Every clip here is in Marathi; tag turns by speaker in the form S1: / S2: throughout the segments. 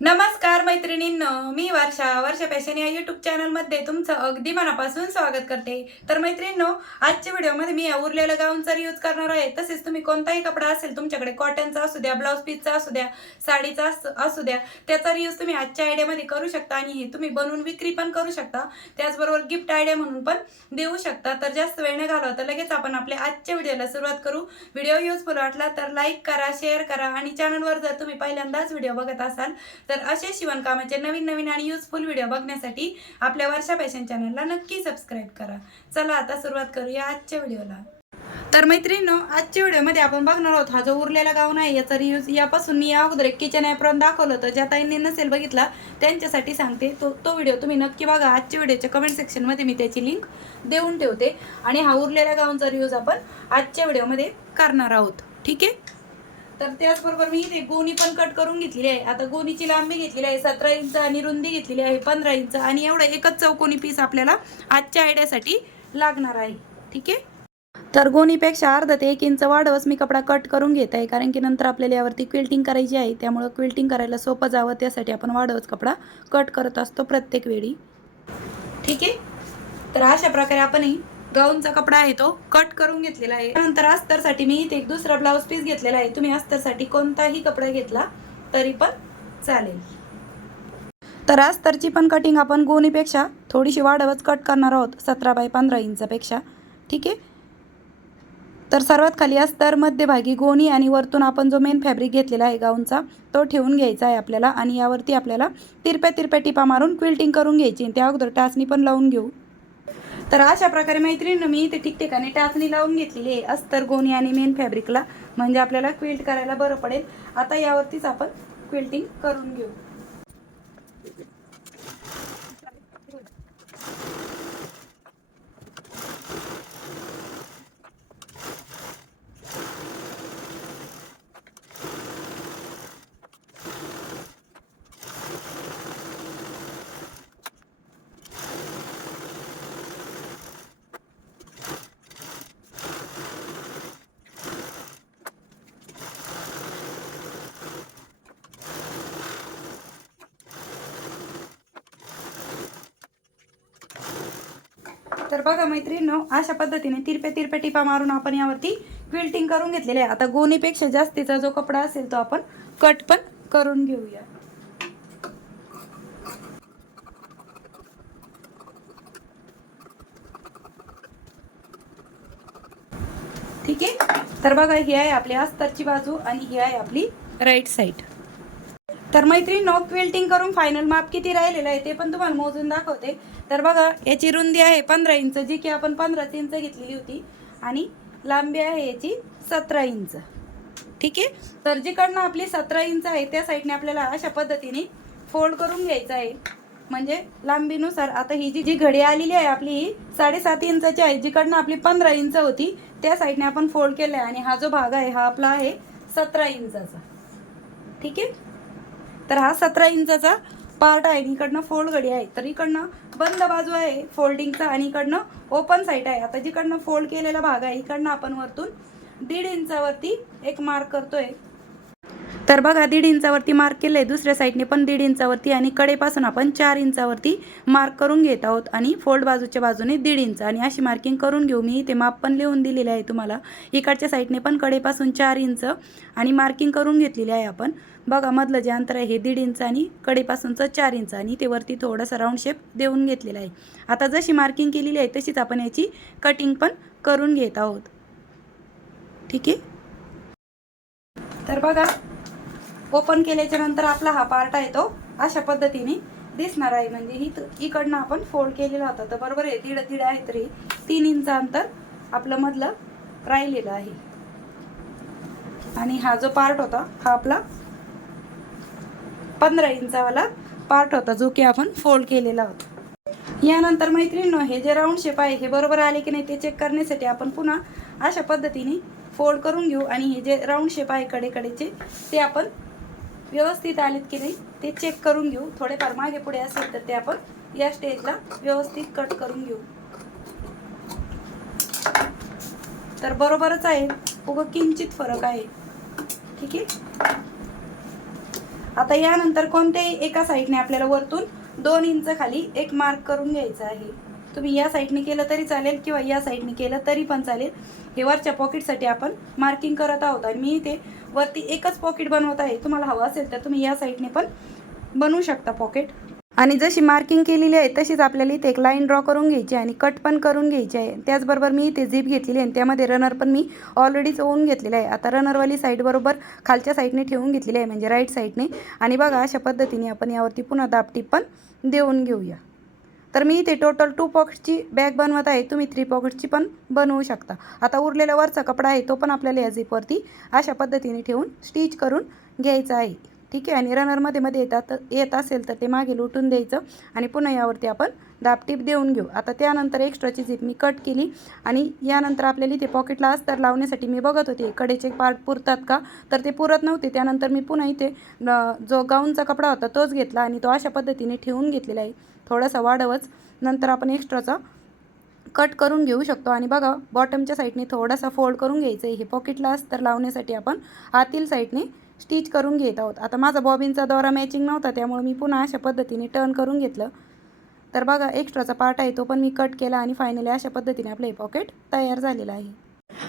S1: नमस्कार मैत्रिणींनो मी वर्षा. वर्षा फॅशन या यूट्यूब चॅनलमध्ये तुमचं अगदी मनापासून स्वागत करते. तर मैत्रिणींनो आजच्या व्हिडिओमध्ये मी या उरलेल्या गाऊनचा यूज करणार आहे. तसेच तुम्ही कोणताही कपडा असेल तुमच्याकडे कॉटनचा असू द्या ब्लाऊज पीसचा असू द्या साडीचा असू द्या त्याचा रियूज तुम्ही आजच्या आयडियामध्ये करू शकता आणि हे तुम्ही बनवून विक्री पण करू शकता. त्याचबरोबर गिफ्ट आयडिया म्हणून पण देऊ शकता. तर जास्त वेळ न तर लगेच आपण आपल्या आजच्या व्हिडिओला सुरुवात करू. व्हिडिओ यूजफुल वाटला तर लाईक करा शेअर करा आणि चॅनलवर जर तुम्ही पहिल्यांदाच व्हिडिओ बघत असाल तर असे शिवणकामाचे नवीन नवीन आणि युजफुल व्हिडिओ बघण्यासाठी आपल्या वर्षा फॅशन चॅनलला नक्की सबस्क्राईब करा. चला आता सुरुवात करूया आजच्या व्हिडिओला तर मैत्रिणींनो आजच्या व्हिडिओमध्ये आपण बघणार आहोत हा जो उरलेला गाऊन आहे याचा रियूज यापासून मी या अगोदर एक किचन ॲप्रॉन दाखवलं होतं ज्या ताईंनी नसेल बघितला त्यांच्यासाठी सांगते. तो तो व्हिडिओ तुम्ही नक्की बघा. आजच्या व्हिडिओच्या कमेंट सेक्शनमध्ये मी त्याची लिंक देऊन ठेवते. आणि हा उरलेल्या गाऊनचा रियूज आपण आजच्या व्हिडिओमध्ये करणार आहोत. ठीक आहे? तर त्याचबरोबर मी इथे गोणी पण कट करून घेतलेली आहे. आता गोणीची लांबी घेतलेली आहे सतरा इंच आणि रुंदी घेतलेली आहे पंधरा इंच. आणि एवढं एकच चौकोनी पीस आपल्याला आजच्या आयडियासाठी लागणार आहे. ठीक आहे? तर गोणीपेक्षा अर्धा ते एक इंच वाढवच मी कपडा कट करून घेत आहे. कारण की नंतर आपल्याला यावरती क्विल्टिंग करायची आहे. त्यामुळं क्विल्टिंग करायला सोपं जावं. त्यासाठी आपण वाढवच कपडा कट करत असतो प्रत्येक वेळी. ठीक आहे? तर अशा प्रकारे आपणही गाऊनचा कपडा आहे तो कट करून घेतलेला आहे. त्यानंतर अस्तरसाठी मी इथे एक दुसरा ब्लाऊज पीस घेतलेला आहे. तुम्ही अस्तरसाठी कोणताही कपडा घेतला तरी पण चालेल. तर अस्तरची पण कटिंग आपण गोणीपेक्षा थोडीशी वाढवच कट करणार आहोत सतरा बाय पंधरा इंचापेक्षा. ठीक आहे? तर सर्वात खाली अस्तर मध्यभागी गोणी आणि वरतून आपण जो मेन फॅब्रिक घेतलेला आहे गाऊनचा तो ठेवून घ्यायचा आहे आपल्याला आणि यावरती आपल्याला तिरप्या तिरप्या टिपा मारून क्विल्टिंग करून घ्यायची. आणि त्या अगोदर टाचणी पण लावून घेऊ. तर अशा प्रकारे मैत्रिणीनं मी इथे ठिकठिकाणी टाचणी लावून घेतलेली आहे. अस्तर गोणी आणि मेन फॅब्रिकला. म्हणजे आपल्याला क्विल्ट करायला बरं पडेल. आता यावरतीच आपण क्विल्टिंग करून घेऊ. तर बघा मैत्रिणींनो अशा पद्धतीने तिरपे तिरपे टिपा मारून आपण यावरती क्विल्टिंग करून घेतलेले आहे. आता गोणीपेक्षा जास्तीचा जो कपडा असेल तो आपण कट पण करून घेऊया. ठीक आहे? तर बघा ही आहे आपली अस्तरची बाजू आणि ही आहे आपली राईट साईड तर मैत्रिणी क्विल्टिंग करून फायनल माप किती राहिलेलं आहे ते पण तुम्हाला मोजून दाखवते. तर बघा याची रुंदी आहे पंधरा इंच जी की आपण पंधराच इंच घेतलेली होती. आणि लांबी आहे याची सतरा इंच. ठीक आहे? तर जिकडनं आपली सतरा इंच आहे त्या साईडने आपल्याला अशा पद्धतीने फोल्ड करून घ्यायचं आहे. म्हणजे लांबीनुसार आता ही जी जी घडी आलेली आहे आपली ही साडेसात इंचाची आहे. जिकडनं आपली पंधरा इंच होती त्या साईडने आपण फोल्ड केलं आहे आणि हा जो भाग आहे हा आपला आहे सतरा इंचाचा. ठीक आहे? तर हा सतरा इंचाचा पार्ट आहे. इकडनं फोल्ड घडी आहे. तर इकडनं बंद बाजू आहे फोल्डिंगचा आणि इकडनं ओपन साईड आहे. आता जिकडनं फोल्ड केलेला भाग आहे इकडनं आपण वरतून दीड इंचावरती एक मार्क करतोय. तर बघा दीड इंचावरती मार्क केलं आहे दुसऱ्या साईडने पण दीड इंचावरती आणि कडेपासून आपण चार इंचावरती मार्क करून घेत आहोत. आणि फोल्ड बाजूच्या बाजूने दीड इंच. आणि अशी मार्किंग करून घेऊ. मी इथे माप पण लिहून दिलेले आहे तुम्हाला. इकडच्या साईडने पण कडेपासून चार इंच आणि मार्किंग करून घेतलेली आहे आपण. बघा मधलं जे अंतर आहे हे दीड इंच आणि कडेपासूनचं चार इंच. आणि ते वरती थोडासा राऊंड शेप देऊन घेतलेला आहे. आता जशी मार्किंग केलेली आहे तशीच आपण याची कटिंग पण करून घेत आहोत. ठीक आहे? तर बघा ओपन केल्याच्यानंतर आपला हा पार्ट आहे तो अशा पद्धतीने दिसणार आहे. म्हणजे ही इकडनं आपण फोल्ड केलेला होता. तर बरोबर आहे दीड दीड आहे तरी तीन इंच अंतर आपलं मधलं राहिलेलं आहे. आणि हा जो पार्ट होता हा आपला पंधरा इंचावाला पार्ट होता जो की आपण फोल्ड केलेला होता. यानंतर मैत्रिणीनो हे जे राऊंड शेप आहे हे बरोबर आले की नाही ते चेक करण्यासाठी आपण पुन्हा अशा पद्धतीने फोल्ड करून घेऊ. आणि हे जे राऊंड शेप आहे कडेकडेचे ते आपण व्यवस्थित आलेत की नाही ते चेक करून घेऊ. थोडेफार मागे पुढे असेल तर ते आपण या स्टेजला व्यवस्थित कट करून घेऊ. तर बरोबरच आहे. उगं किंचित फरक आहे. ठीक आहे? आता यानंतर कोणत्याही एका साईडने आपल्याला वरतून दोन इंच खाली एक मार्क करून घ्यायचा आहे. तुम्ही या साईडने केलं तरी चालेल किंवा या साईडने केलं तरी पण चालेल. हे वरच्या पॉकेटसाठी आपण मार्किंग करत आहोत आणि मी इथे वरती एकच पॉकेट बनवत आहे. तुम्हाला हवं असेल तर तुम्ही या साईडने पण बनवू शकता पॉकेट आणि जशी मार्किंग केलेली आहे तशीच आपल्याला इथे एक लाईन ड्रॉ करून घ्यायची आहे आणि कट पण करून घ्यायची आहे. त्याचबरोबर मी इथे झीप घेतलेली आहे आणि त्यामध्ये रनर पण मी ऑलरेडीच ओवून घेतलेलं आहे. आता रनरवाली साईड बरोबर खालच्या साईडने ठेवून घेतलेली आहे म्हणजे राईट साईडने आणि बघा अशा पद्धतीने आपण यावरती पुन्हा दापटी पण देऊन घेऊया. तर मी इथे टोटल टू पॉकेटची बॅग बनवत आहे. तुम्ही थ्री पॉकेटची पण बनवू शकता. आता उरलेला वरचा कपडा आहे तो पण आपल्याला या झिपवरती अशा पद्धतीने ठेवून स्टिच करून घ्यायचा आहे. ठीक आहे? आणि रनरमध्ये मध्ये येतात येत असेल तर ते मागे लुटून द्यायचं आणि पुन्हा यावरती आपण दापटीप देऊन घेऊ. आता त्यानंतर एक्स्ट्राची झिप मी कट केली आणि यानंतर आपल्याला इथे पॉकेटला अस्तर लावण्यासाठी मी बघत होते कडेचे पार्ट पुरतात का? तर ते पुरत नव्हते. त्यानंतर मी पुन्हा इथे जो गाऊनचा कपडा होता तोच घेतला आणि तो अशा पद्धतीने ठेवून घेतलेला आहे. थोडासा वाढवच. नंतर आपण एक्स्ट्राचा कट करून घेऊ शकतो. आणि बघा बॉटमच्या साईडने थोडासा फोल्ड करून घ्यायचं आहे हे पॉकेटला अस्तर लावण्यासाठी आपण आतील साईडने स्टिच करून घेत आहोत. आता माझा बॉबिनचा दोरा मॅचिंग नव्हता त्यामुळे मी पुन्हा अशा पद्धतीने टर्न करून घेतलं. तर बघा एक्स्ट्राचा पार्ट आहे तो पण मी कट केला आणि फायनली अशा पद्धतीने आपलं हे पॉकेट तयार झालेलं आहे.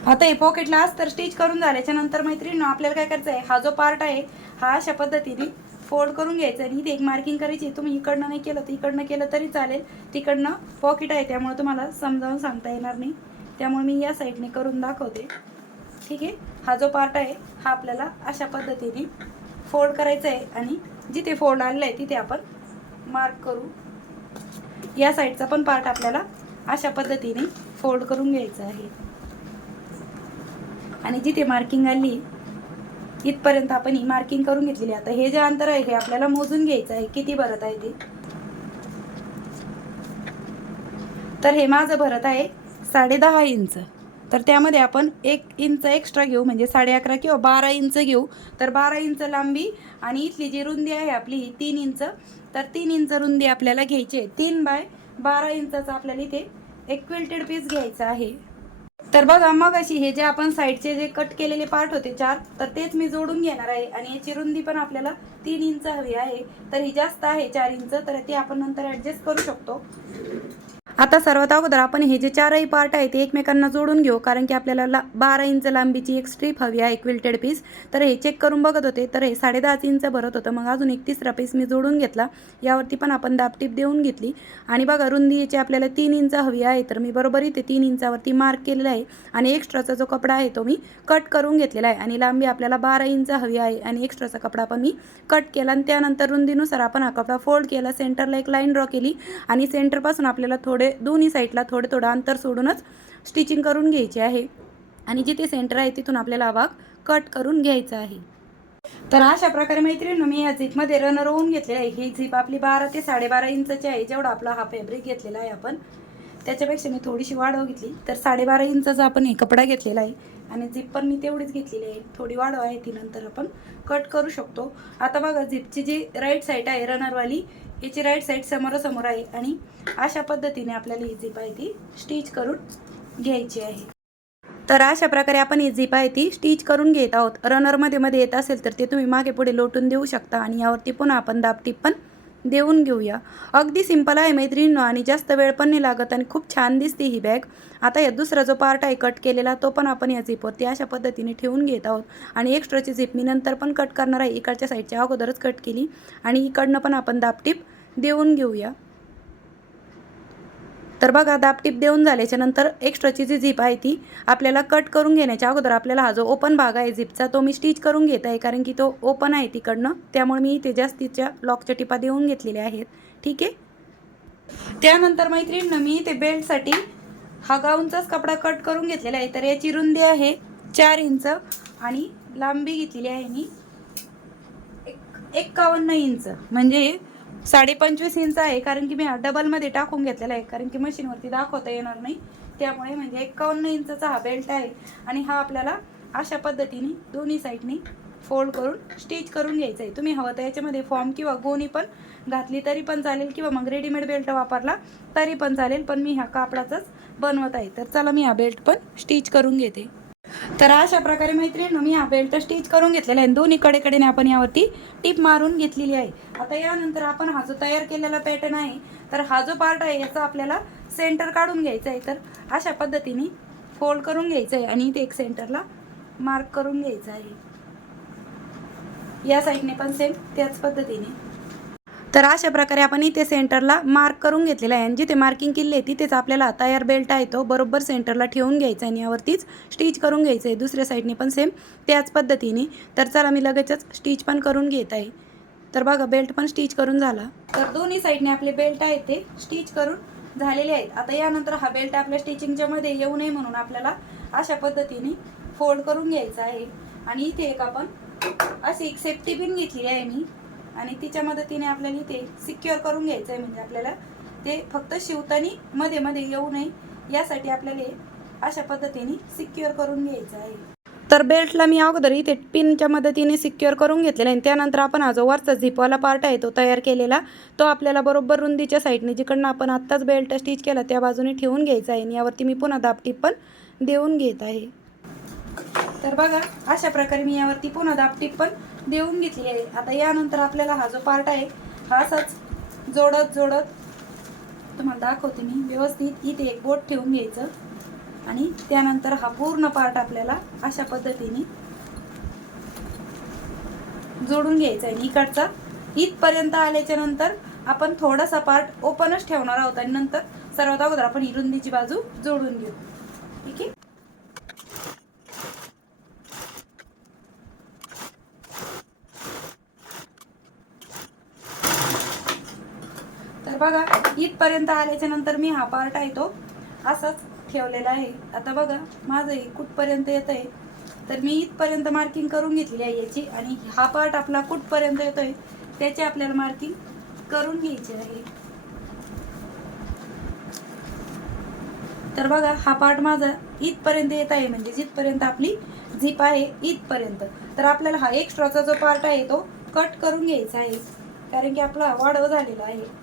S1: आता हे पॉकेटला तर स्टिच करून झाल्याच्यानंतर मैत्रिणी आपल्याला काय करायचं आहे हा जो पार्ट आहे हा अशा पद्धतीने फोल्ड करून घ्यायचा आणि इथे एक मार्किंग करायची तुम्ही इकडनं नाही केलं तर इकडनं केलं तरी चालेल. तिकडनं पॉकेट आहे त्यामुळे तुम्हाला समजावून सांगता येणार नाही. त्यामुळे मी या साईडने करून दाखवते. ठीक आहे? हा जो पार्ट आहे हा आपल्याला अशा पद्धतीने फोल्ड करायचा आहे आणि जिथे फोल्ड आलेला आहे तिथे आपण मार्क करू. या साईडचा पण पार्ट आपल्याला अशा पद्धतीने फोल्ड करून घ्यायचा आहे. आणि जिथे मार्किंग आली इथपर्यंत आपण ही मार्किंग करून घेतलेली आता हे जे अंतर आहे हे आपल्याला मोजून घ्यायचं आहे. किती भरत आहे ते? तर हे माझं भरत आहे साडे दहा इंच. तर त्यामध्ये आपण एक इंच एक्स्ट्रा घेऊ म्हणजे साडे अकरा किंवा बारा इंच घेऊ. तर बारा इंच लांबी आणि इथली जी रुंदी आहे आपली ही तीन इंच. तर तीन इंच रुंदी आपल्याला घ्यायची आहे. तीन बाय बारा इंचाचा आपल्याला इथे एक क्विल्टेड पीस घ्यायचा आहे. तर बघा मग अशी हे जे आपण साईडचे जे कट केलेले पार्ट होते चार तर तेच मी जोडून घेणार आहे. आणि याची रुंदी पण आपल्याला तीन इंच हवी आहे. तर ही जास्त आहे चार इंच तर ती आपण नंतर ॲडजस्ट करू शकतो. आता सर्वात अगोदर आपण हे जे चारही पार्ट आहे ते एकमेकांना जोडून घेऊ कारण की आपल्याला ला बारा इंच लांबीची एक स्ट्रीप हवी आहे क्विल्टेड पीस तर हे चेक करून बघत होते तर हे साडेदहाच इंच भरत होतं. मग अजून एक तिसरा पीस मी जोडून घेतला. यावरती पण आपण दापटीप देऊन घेतली. आणि बघा रुंदी याची आपल्याला तीन इंच हवी आहे तर मी बरोबर इथे तीन इंचावरती मार्क केलेला आहे. आणि एक्स्ट्राचा जो कपडा आहे तो मी कट करून घेतलेला आहे. आणि लांबी आपल्याला बारा इंच हवी आहे. आणि एक्स्ट्राचा कपडा पण मी कट केला. आणि त्यानंतर रुंदीनुसार आपण हा कपडा फोल्ड केला. सेंटरला एक लाईन ड्रॉ केली. आणि सेंटरपासून आपल्याला थोडं दोन्ही साईडला थोडे थोडं अंतर सोडूनच स्टिचिंग करून घ्यायची आहे. आणि जिथे सेंटर आहे तिथून आपल्याला वाघ कट करून घ्यायचा आहे. तर अशा प्रकारे मैत्रिणी मी या झिपमध्ये रनर होऊन घेतलेला आहे. ही झिप आपली बारा ते साडेबारा इंचची आहे जेवढा आपला हा फॅब्रिक घेतलेला आहे आपण. त्याच्यापेक्षा मी थोडीशी वाढव घेतली. तर साडेबारा इंचाचा आपण हे कपडा घेतलेला आहे. आणि झिप पण मी तेवढीच घेतलेली आहे. थोडी वाढव आहे ती नंतर आपण कट करू शकतो. आता बघा झिपची जी राईट साईड आहे रनरवाली याची राईट साईड समोरासमोर आहे आणि अशा पद्धतीने आपल्याला ही झीप आहे ती स्टिच करून घ्यायची आहे. तर अशा प्रकारे आपण ही झीप आहे ती स्टिच करून घेत आहोत. रनरमध्ये मध्ये येत असेल तर ते तुम्ही मागे पुढे लोटून देऊ शकता आणि यावरती पुन्हा आपण दाबटीप पण देऊन घेऊया. अगदी सिंपल आहे मैत्रिणींनो आणि जास्त वेळ पण नाही लागत आणि खूप छान दिसते ही बॅग आता या दुसरा जो पार्ट आहे कट केलेला तो पण आपण या झिपवरती अशा पद्धतीने ठेवून घेत आहोत. आणि एक्स्ट्राची झीप मी नंतर पण कट करणार आहे. इकडच्या साईडच्या अगोदरच कट केली आणि इकडनं पण आपण दापटीप देऊन घेऊया. तर बघा दाबटीप देऊन झाल्याच्यानंतर एक्स्ट्राची जी झिप आहे ती आपल्याला कट करून घेण्याच्या अगोदर आपल्याला हा जो ओपन भाग आहे झिपचा तो मी स्टिच करून घेत आहे. कारण की तो ओपन आहे तिकडनं. त्यामुळे मी इथे जास्तीच्या लॉकच्या टिपा देऊन घेतलेल्या आहेत. ठीक आहे? त्यानंतर मैत्रिणीनं मी इथे बेल्टसाठी हा गाऊनचाच कपडा कट करून घेतलेला आहे. तर याची रुंदी आहे चार इंच आणि लांबी घेतलेली आहे मी एक एक्कावन्न इंच. म्हणजे साडे पंचवीस इंच आहे कारण की मी हा डबलमध्ये टाकून घेतलेला आहे कारण की मशीनवरती दाखवता येणार नाही. त्यामुळे म्हणजे एक्कावन्न इंचचा हा बेल्ट आहे आणि हा आपल्याला अशा पद्धतीने दोन्ही साईडनी फोल्ड करून स्टिच करून घ्यायचं आहे. तुम्ही हवं तर याच्यामध्ये फॉर्म किंवा गोणी पण घातली तरी पण चालेल किंवा मग रेडीमेड बेल्ट वापरला तरी पण चालेल पण मी ह्या कापडाचाच बनवत आहे. तर चला मी हा बेल्ट पण स्टिच करून घेते. तर अशा प्रकारे मैत्रिणी मी हा बेल्ट स्टिच करून घेतलेला आहे. दोन्ही कडेकडेने आपण यावरती टीप मारून घेतलेली आहे. आता यानंतर आपण हा जो तयार केलेला पॅटर्न आहे तर हा जो पार्ट आहे याचा आपल्याला सेंटर काढून घ्यायचा आहे. तर अशा पद्धतीने फोल्ड करून घ्यायचं आहे. आणि इथे एक सेंटरला मार्क करून घ्यायचं आहे. या साईडने पण सेम त्याच पद्धतीने. तर अशा प्रकारे आपण इथे सेंटरला मार्क करून घेतलेला आहे. आणि जिथे मार्किंग केली आहे तिथेच आपल्याला तयार बेल्ट आहे तो. बरोबर सेंटरला ठेवून घ्यायचा आहे आणि यावरतीच स्टिच करून घ्यायचं आहे. दुसऱ्या साईडने पण सेम त्याच पद्धतीने. तर चला मी लगेचच स्टिच पण करून घेत आहे. तर बघा बेल्ट पण स्टिच करून झाला. तर दोन्ही साईडने आपले बेल्ट आहे ते स्टिच करून झालेले आहेत. आता यानंतर हा बेल्ट आपल्या स्टिचिंगच्या मध्ये येऊ नये म्हणून आपल्याला अशा पद्धतीने फोल्ड करून घ्यायचा आहे. आणि इथे एक आपण अशी एक सेफ्टी पिन घेतलेली आहे मी. आणि तिच्या मदतीने आपल्याला इथे सिक्युअर करून घ्यायचं आहे म्हणजे आपल्याला ते फक्त शिवतानी मध्ये मध्ये येऊ नये यासाठी आपल्याला अशा पद्धतीने सिक्युअर करून घ्यायचं आहे. तर बेल्टला मी अगोदर इथे पिनच्या मदतीने सिक्युअर करून घेतलेला आहे. आणि त्यानंतर आपण हा जो वरचा झिपवाला पार्ट आहे तो तयार केलेला तो आपल्याला बरोबर रुंदीच्या साईडने जिकडनं आपण आत्ताच बेल्ट स्टिच केला त्या बाजूने ठेवून घ्यायचा आहे. आणि यावरती मी पुन्हा दाबटीप पण देऊन घेत आहे. तर बघा अशा प्रकारे मी यावरती पुन्हा दाबटीप पण देऊन घेतली आहे. आता यानंतर आपल्याला हा जो पार्ट आहे हा असाच जोडत जोडत तुम्हाला दाखवते मी. व्यवस्थित इथे एक बोट ठेवून घ्यायचं. आणि त्यानंतर हा पूर्ण पार्ट आपल्याला अशा पद्धतीने जोडून घ्यायचा आहे. इकडचा इथपर्यंत आल्याच्यानंतर आपण थोडासा पार्ट ओपनच ठेवणार आहोत. आणि नंतर सर्वात अगोदर आपण ही रुंदीची बाजू जोडून घेऊ. ठीक आहे तर बघा इथपर्यंत आल्याच्यानंतर मी हा पार्ट आहे तो असाच ठेवलेला आहे. आता बघा माझं हे कुठपर्यंत येत आहे तर मी इथपर्यंत मार्किंग करून घेतलेली आहे याची आणि हा पार्ट आपला कुठपर्यंत येतोय त्याची आपल्याला मार्किंग करून घ्यायची आहे. तर बघा हा पार्ट माझा इथपर्यंत येत आहे म्हणजे जिथपर्यंत आपली झिप आहे इथपर्यंत. तर आपल्याला हा एक्स्ट्राचा जो पार्ट आहे तो कट करून घ्यायचा आहे. कारण की आपला वाढव झालेला आहे.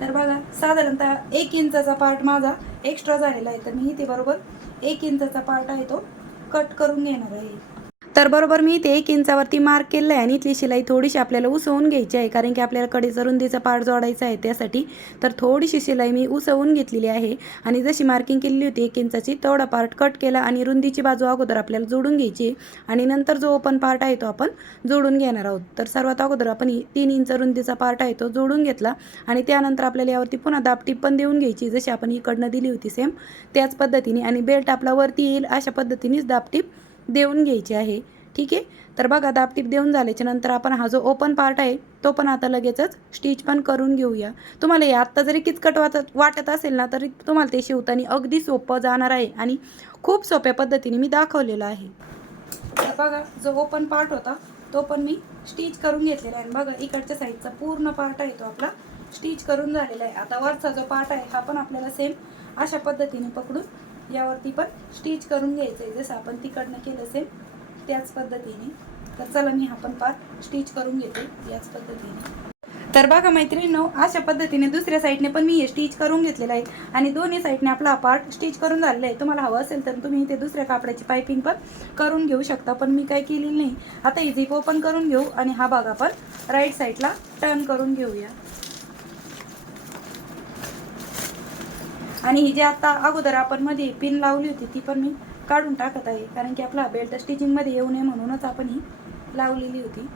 S1: तर बघा साधारणतः एक इंचाचा पार्ट माझा एक्स्ट्रा झालेला आहे. तर मी इथे बरोबर एक इंचाचा पार्ट आहे तो कट करून घेणार आहे. तर बरोबर मी इथे एक इंचावरती मार्क केलं आहे आणि इथली शिलाई थोडीशी आपल्याला उसवून घ्यायची आहे. कारण की आपल्याला कडेचा रुंदीचा पार्ट जोडायचा आहे त्यासाठी. तर थोडीशी शिलाई मी उसवून घेतलेली आहे. आणि जशी मार्किंग केलेली होती एक इंचाची तेवढा पार्ट कट केला आणि रुंदीची बाजू अगोदर आपल्याला जोडून घ्यायची. आणि नंतर जो ओपन पार्ट आहे तो आपण जोडून घेणार आहोत. तर सर्वात अगोदर आपण तीन इंच रुंदीचा पार्ट आहे तो जोडून घेतला. आणि त्यानंतर आपल्याला यावरती पुन्हा दाबटीप पण देऊन घ्यायची. जशी आपण इकडनं दिली होती सेम त्याच पद्धतीने. आणि बेल्ट आपला वरती येईल अशा पद्धतीनेच दाबटीप देऊन घ्यायची आहे. ठीक आहे? तर बघा दाबटीप देऊन झाल्याच्यानंतर आपण हा जो ओपन पार्ट आहे तो पण आता लगेचच स्टिच पण करून घेऊया. तुम्हाला हे आत्ता जरी किचकट वाटत वाटत असेल ना तरी तुम्हाला ते शिवताना अगदी सोपं जाणार आहे आणि खूप सोप्या पद्धतीने मी दाखवलेलं आहे. तर बघा जो ओपन पार्ट होता तो पण मी स्टिच करून घेतलेला आहे. आणि बघा इकडच्या साईडचा पूर्ण पार्ट आहे तो आपला. स्टिच करून झालेला आहे. आता वरचा जो पार्ट आहे हा पण आपल्याला सेम अशा पद्धतीने पकडून यावरती पण स्टिच करून घ्यायचं आहे जसं आपण तिकडनं केलं असेल त्याच पद्धतीने. तर चला मी हा पण पार्ट स्टिच करून घेते याच पद्धतीने. तर बघा मैत्रिणींनो अशा पद्धतीने दुसऱ्या साईडने पण मी हे स्टिच करून घेतलेलं आहे. आणि दोन्ही साईडने आपला पार्ट स्टिच करून झालेला आहे. तुम्हाला हवं असेल तर तुम्ही इथे दुसऱ्या कापडाची पायपिंग पण करून घेऊ शकता पण मी काय केलेली नाही. आता इझी ओपन करून घेऊ आणि हा भाग आपण राईट साईडला टर्न करून घेऊया. आणि ही जी आता अगोदर आपण मध्ये पिन लावली होती ती पण मी काढून टाकत आहे. कारण की आपला बेल्ट स्टिचिंगमध्ये येऊ नये म्हणूनच आपण ही लावलेली होती.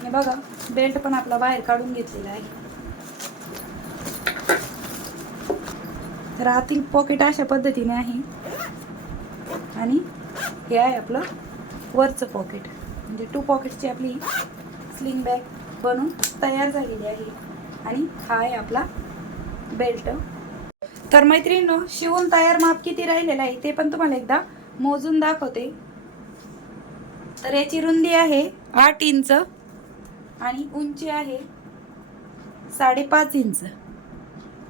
S1: आणि बघा बेल्ट पण आपला बाहेर काढून घेतलेला आहे. तर आतील पॉकेट अशा पद्धतीने आहे. आणि हे आहे आपलं वरचं पॉकेट म्हणजे टू पॉकेटची आपली स्लिंग बॅग बनून तयार झालेली आहे. आणि हा आहे आपला बेल्ट. तर मैत्रिणींनो शिवून तयार माप किती राहिलेला आहे ते पण तुम्हाला एकदा मोजून दाखवते. तर याची रुंदी आहे आठ इंच आणि उंची आहे साडेपाच इंच.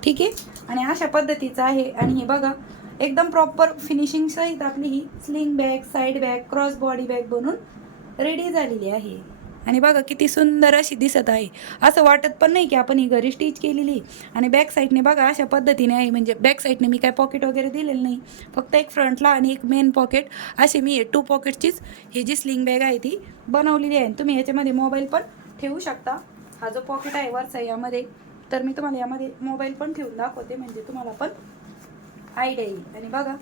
S1: ठीक आहे? आणि अशा पद्धतीचं आहे. आणि हे बघा एकदम प्रॉपर फिनिशिंग सहित आपली ही sling bag side bag cross body bag बनून रेडी झालेली आहे. आणि बघा किती सुंदर अशी दिसत आहे. असं वाटत पण नाही की आपण ही घरी स्टिच केलेली आणि बॅक साईडने बघा अशा पद्धतीने आहे. म्हणजे बॅक साईडने मी काय पॉकेट वगैरे दिलेलं नाही. फक्त एक फ्रंटला आणि एक मेन पॉकेट अशी मी टू पॉकेटचीच ही जी स्लिंग बॅग आहे ती बनवलेली आहे. तुम्ही याच्यामध्ये मोबाईल पण ठेवू शकता. हा जो पॉकेट आहे वरचा यामध्ये. तर मी तुम्हाला यामध्ये मोबाईल पण ठेवून दाखवते. म्हणजे तुम्हाला पण आयडिया येईल. आणि बघा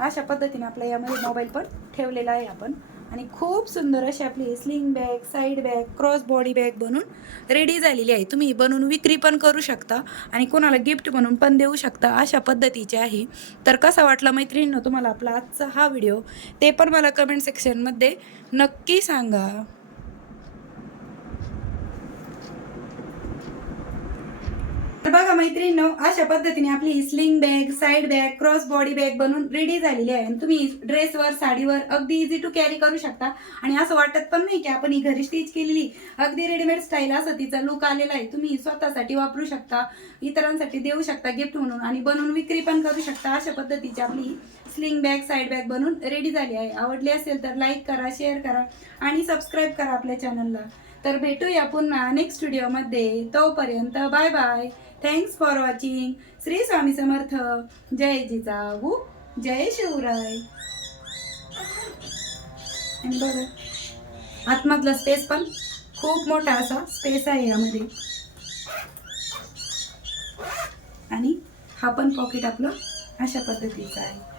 S1: अशा पद्धतीने आपल्या यामध्ये मोबाईल पण ठेवलेला आहे आपण. आणि खूप सुंदर अशी आपली sling bag side bag cross body bag बनून रेडी झालेली आहे. तुम्ही बनवून विक्री पण करू शकता आणि कोणाला गिफ्ट म्हणून पण देऊ शकता अशा पद्धतीची आहे. तर कसा वाटला मैत्रिणीनं तुम्हाला आपला आजचा हा व्हिडिओ ते पण मला कमेंट सेक्शनमध्ये नक्की सांगा. तर बघा मैत्रिणींनो अशा पद्धतीने आपली ही sling bag side bag cross body bag बनून रेडी झालेली आहे. आणि तुम्ही ड्रेसवर साडीवर अगदी इझी टू कॅरी करू शकता. आणि असं वाटत पण नाही की आपण ही घरी स्टिच केलेली अगदी रेडीमेड स्टाईल असं तिचा लुक आलेला आहे. तुम्ही स्वतःसाठी वापरू शकता इतरांसाठी देऊ शकता गिफ्ट म्हणून आणि बनवून विक्री पण करू शकता. अशा पद्धतीची आपली स्लिंग बॅग साईड बॅग बनून रेडी झाली आहे. आवडली असेल तर लाईक करा शेअर करा आणि सबस्क्राईब करा आपल्या चॅनलला तर भेटूया पुन्हा नेक्स्ट व्हिडिओमध्ये तोपर्यंत bye bye thanks for watching Shri Swami Samarth. जय जिजाऊ. जय शिवराय. आणि बघा आतमधला स्पेस पण खूप मोठा असा स्पेस आहे यामध्ये. आणि हा पण पॉकेट आपलं अशा पद्धतीचा आहे.